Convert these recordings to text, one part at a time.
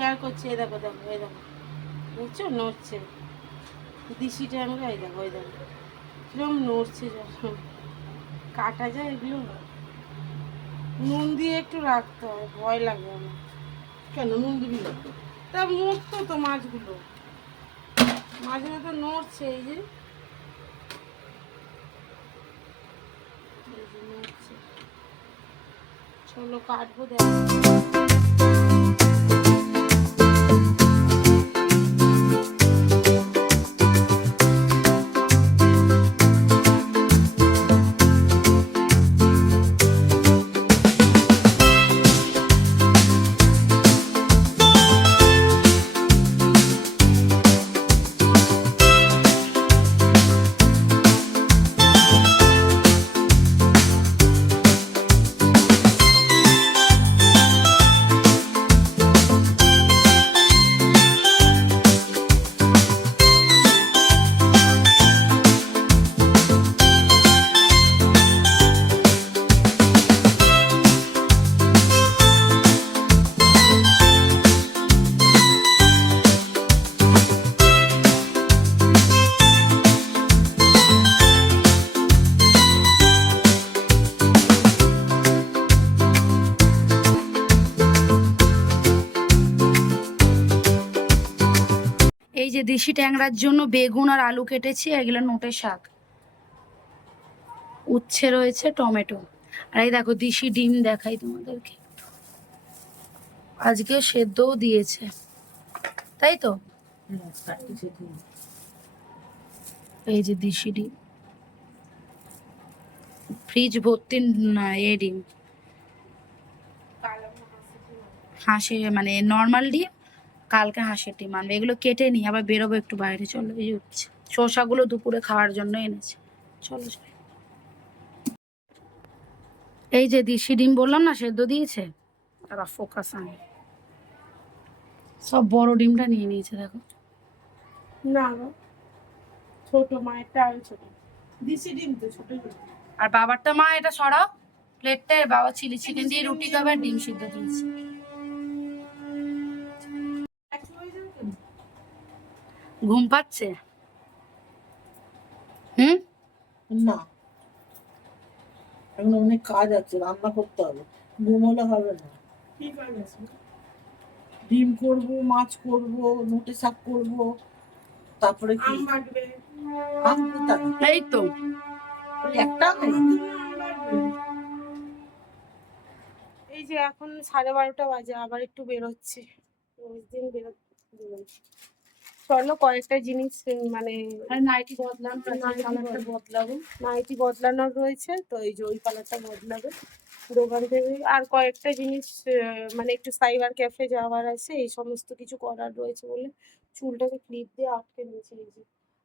Share করছে, এই দেখো দেখো, এই দেখো। বুঝছ নড়ছে। দিশি ট্যাংরা, এই দেখো এই দেখো। কিরম নড়ছে যখন কাটা যায় এগুলো? নুন দিয়ে একটু রাখতে হয়, ভয় লাগে আমার। কেন? নুন দিবি তা মরতো তো মাছগুলো। মাঝে তো নড়ছে, এই যে। চলো, কাটবো, দেখ। যে দেশি ট্যাংরার জন্য বেগুন আর আলু কেটেছি এগুলো নোটের শাক। উচ্ছে রয়েছে, টমেটো। আর এই দেখো, দেশি ডিম দেখাই তোমাদেরকে। আজকে সেদ্ধও দিয়েছে। তাই তো? এই যে দেশি ডিম। ফ্রিজ ভর্তি না, এ ডিম। হাঁসে মানে নর্মাল ডিম? কালকে হাঁসের ডিম আনবে। এগুলো কেটে নিই আবার বেরোবো একটু বাইরে চলো এই হচ্ছে। শসাগুলো দুপুরে খাওয়ার জন্য এনেছে। চলো এই যে দেশি ডিম বললাম না সেদ্ধ দিয়েছে? তারা ফোকাস আনে সব বড় ডিমটা নিয়ে নিয়েছে দেখো। না ছোট মায়েরটা আমি ছোট। দিশি ডিম তো ছোট আর বাবারটা মা এটা সরাও। প্লেটটা বাবা চিলি চিকেন দিয়ে রুটি খাবার ডিম সিদ্ধ দিয়েছে। ঘুম পাচ্ছে? হুম? না। এখন অনেক কাজ আছে রান্না করতে হবে। ঘুমোলে হবে না। কি কাজ আছে? ডিম করব মাছ করব নোটে শাক করব তারপরে কি? আম বাটবে। আম কোথায়? এই তো। একটা নেই এই যে এখন সাড়ে বারোটা বাজে আবার একটু বেরোচ্ছি। রোজ দিন বেরো চলো কয়েকটা জিনিস মানে নাইটি কালারটা বদলাবো নাইটি বদলানোর রয়েছে তো এই যে ওই কালারটা বদলাবে। দোকান থেকে আর কয়েকটা জিনিস মানে একটু সাইবার ক্যাফে যাওয়ার আছে এই সমস্ত কিছু করার রয়েছে বলে চুলটাকে ক্লিপ দিয়ে আটকে নিয়েছে এই যে।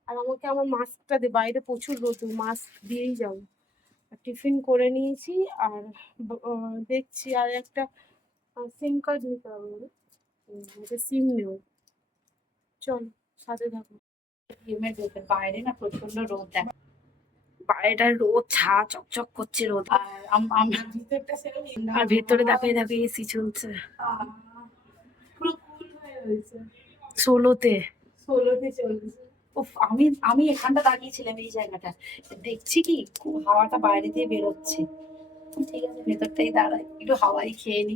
আর আমাকে আমার মাস্কটা দে বাইরে প্রচুর রোদ মাস্ক দিয়েই যাব। টিফিন করে নিয়েছি আর দেখছি আর একটা সিম কার্ড নিতে হবে সিম নেব। চল সাথে থাকো। বাইরে না প্রচণ্ড রোদ দেখ। বাইরেটা রোদ ছা চকচক করছে রোদ। আর আর ভেতরে দেখো এই দেখো এসি চলছে। ষোলোতে ষোলোতে চলছে। উফ আমি আমি এখানটা দাঁড়িয়েছিলাম এই জায়গাটা। দেখছি কি খুব হাওয়াটা বাইরে দিয়ে বেরোচ্ছে। ঠিক আছে ভেতরটাই দাঁড়ায় একটু হাওয়াই খেয়ে নি।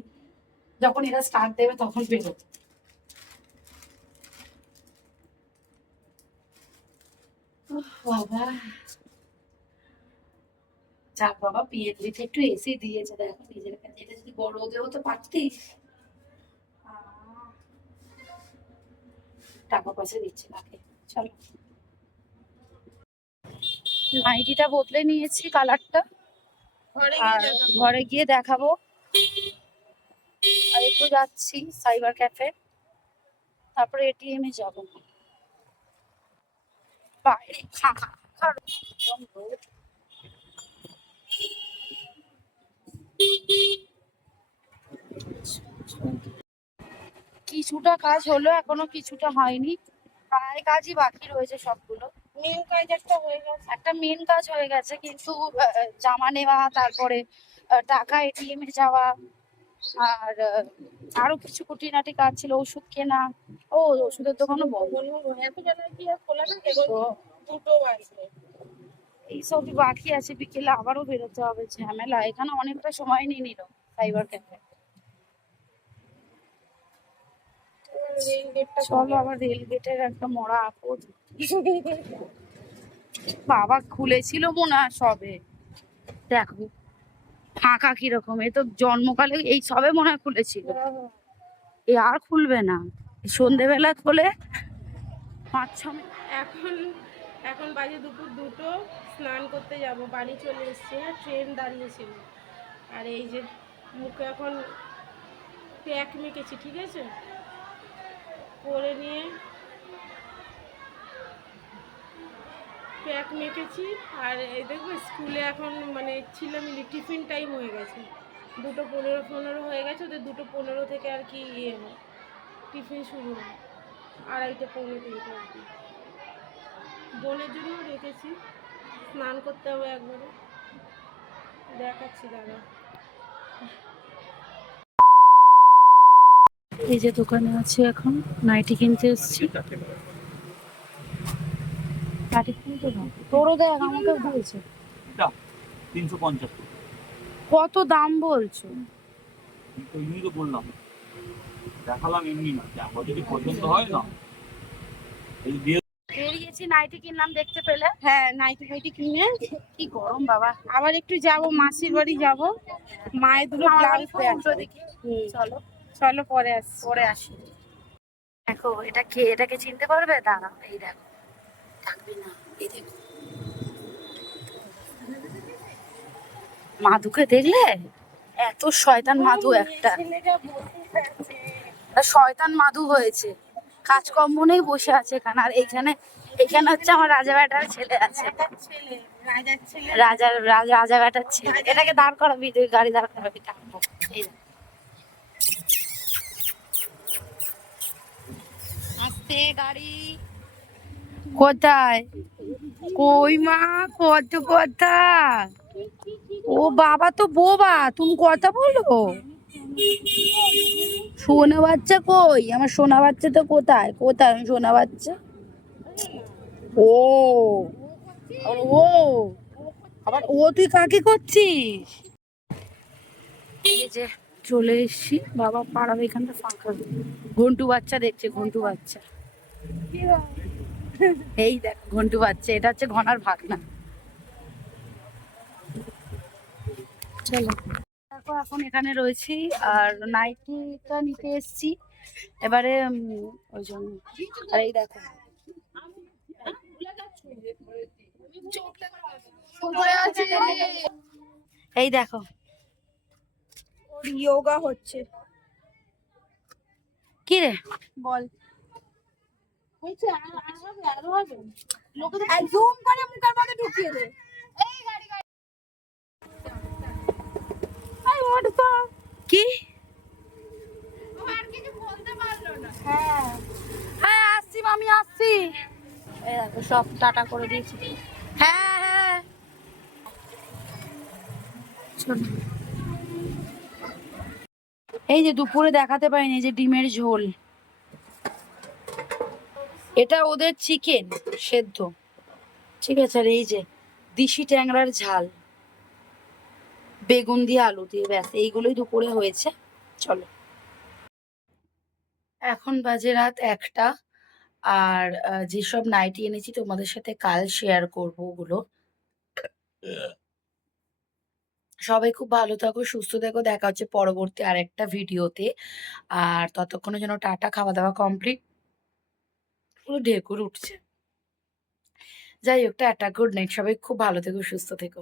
যখন এরা স্টার্ট দেবে তখন বেরো বাবা। যাক বাবা পিএনজিতে একটু এসি দিয়েছে দেখো নিজের কাছে। এটা যদি বড় রোদে হতো পারতিস। টাকা পয়সা দিচ্ছে তাকে চলো। নাইটিটা বদলে নিয়েছি কালারটা। আর ঘরে গিয়ে দেখাবো। আর একটু যাচ্ছি সাইবার ক্যাফে। তারপরে এটিএম এ যাব। বাইরে খা খা খা কিছুটা কাজ হলো এখনও কিছুটা হয়নি। প্রায় কাজই বাকি রয়েছে সবগুলো। নিউ কাজ একটা হয়ে গেছে। একটা মেন কাজ হয়ে গেছে কিন্তু জামা নেওয়া তারপরে টাকা এটিএম এ যাওয়া আর আরও কিছু খুঁটিনাটি কাজ ছিল ওষুধ কেনা। ও ওষুধের দোকানও দুটো বাজবে। বাকি আছে বিকেলে আবারও বেরোতে হবে ঝামেলা। এখানে অনেকটা সময় নিয়ে নিল সাইবার ক্যাফে। চলো আবার রেল গেটের একটা মরা আপদ। বাবা খুলেছিল মনে সবে। দেখো ফাঁকা কীরকম? এ তো জন্মকালে এই সবে মনে হয় খুলেছিল। এ আর খুলবে না। সন্ধেবেলা খোলে পাঁচ ছ এখন এখন বাজে দুপুর দুটো, স্নান করতে যাব। বাড়ি চলে এসেছি হ্যাঁ ট্রেন দাঁড়িয়েছিল। আর এই যে মুখে এখন প্যাক মেখেছি, ঠিক আছে? করে নিয়ে প্যাক মেখেছি আর এই দেখবে স্কুলে এখন মানে ছিলামিলি টিফিন টাইম হয়ে গেছে। দুটো পনেরো পনেরো হয়ে গেছে, ওদের দুটো পনেরো থেকে আর কি ইয়ে হয়। টিফিন শুরু হয়, আড়াইটে পৌনে তিনটে অবধি। বোনের জন্য রেখেছি, স্নান করতে হবে একবারে। দেখাচ্ছি দাদা। এই যে দোকানে আছি এখন, নাইটি কিনতে এসেছি। নাইটি কিনতে না তোরও দেখ আমাকে বলছে তিনশো পঞ্চাশ। কত দাম বলছো? এমনি তো বললাম। দেখালাম এমনি না। আমার যদি পছন্দ হয় না এই দিয়ে বেরিয়েছি নাইটি কিনলাম দেখতে পেলে। হ্যাঁ নাইটি ফাইটি কিনে। কি গরম বাবা। আবার একটু যাব মাসির বাড়ি যাব। মায়ের দুটো ব্লাউজ দিকে চলো। চলো পরে আসি পরে আসি। দেখো এটা কে এটাকে চিনতে পারবে? দাঁড়া এই দেখো। মাধুকে দেখলে? এত শয়তান মাধু একটা। শয়তান মাধু হয়েছে। কাজকর্ম নেই বসে আছে এখানে। আর এইখানে এখানে হচ্ছে আমার রাজা বেটার ছেলে আছে। রাজার রাজা রাজা বেটার ছেলে। এটাকে দাঁড় করাবি তুই গাড়ি দাঁড় করাবি টানবো এই আস্তে গাড়ি। কোথায়? কই মা? কত কথা? ও বাবা তো বোবা, তুমি কথা বলো। সোনা বাচ্চা কই? আমার সোনা বাচ্চা তো কোথায়? কোথায় আমি সোনা বাচ্চা? ও ও, আবার ও তুই কাকে করছিস? চলে এসছি, বাবা পাড়াবে এখানটা ফাঁকা। ঘন্টু বাচ্চা দেখছে, ঘন্টু বাচ্চা। এই দেখ ঘন্টু বাচ্চা এটা হচ্ছে ঘনার ভাগনা। চলো। দেখো এখন এখানে রয়েছি আর নাইটিটা নিতে এসছি। এবারে ওই জন্য। আর এই দেখো। এই দেখো। যোগা হচ্ছে। কি রে? বল হয়েছে আর আর হবে আরও হবে লোকেদের জুম করে মুখের মধ্যে ঢুকিয়ে দে। এই তো কি? ও আর কিছু বলতে পারল না। হ্যাঁ। আসছি মামি আসছি। সব টাটা করে দিয়েছি। হ্যাঁ হ্যাঁ। এই যে দুপুরে দেখাতে পারিনি এই যে ডিমের ঝোল। এটা ওদের চিকেন সেদ্ধ। ঠিক আছে, আর এই যে দিশি ট্যাংরার ঝাল। বেগুন দিয়ে আলু দিয়ে ব্যাস, এইগুলোই দুপুরে হয়েছে। চলো। এখন বাজে রাত একটা, আর যেসব নাইটি এনেছি তোমাদের সাথে কাল শেয়ার করব ওগুলো। সবাই খুব ভালো থাকো, সুস্থ থাকো, দেখা হচ্ছে পরবর্তী আরেকটা ভিডিওতে আর ততক্ষণের জন্য টাটা, খাওয়া দাওয়া কমপ্লিট পুরো ঢেকুর উঠছে। যাই হোক টাটা গুড নাইট সবাই খুব ভালো থেকো সুস্থ থেকো।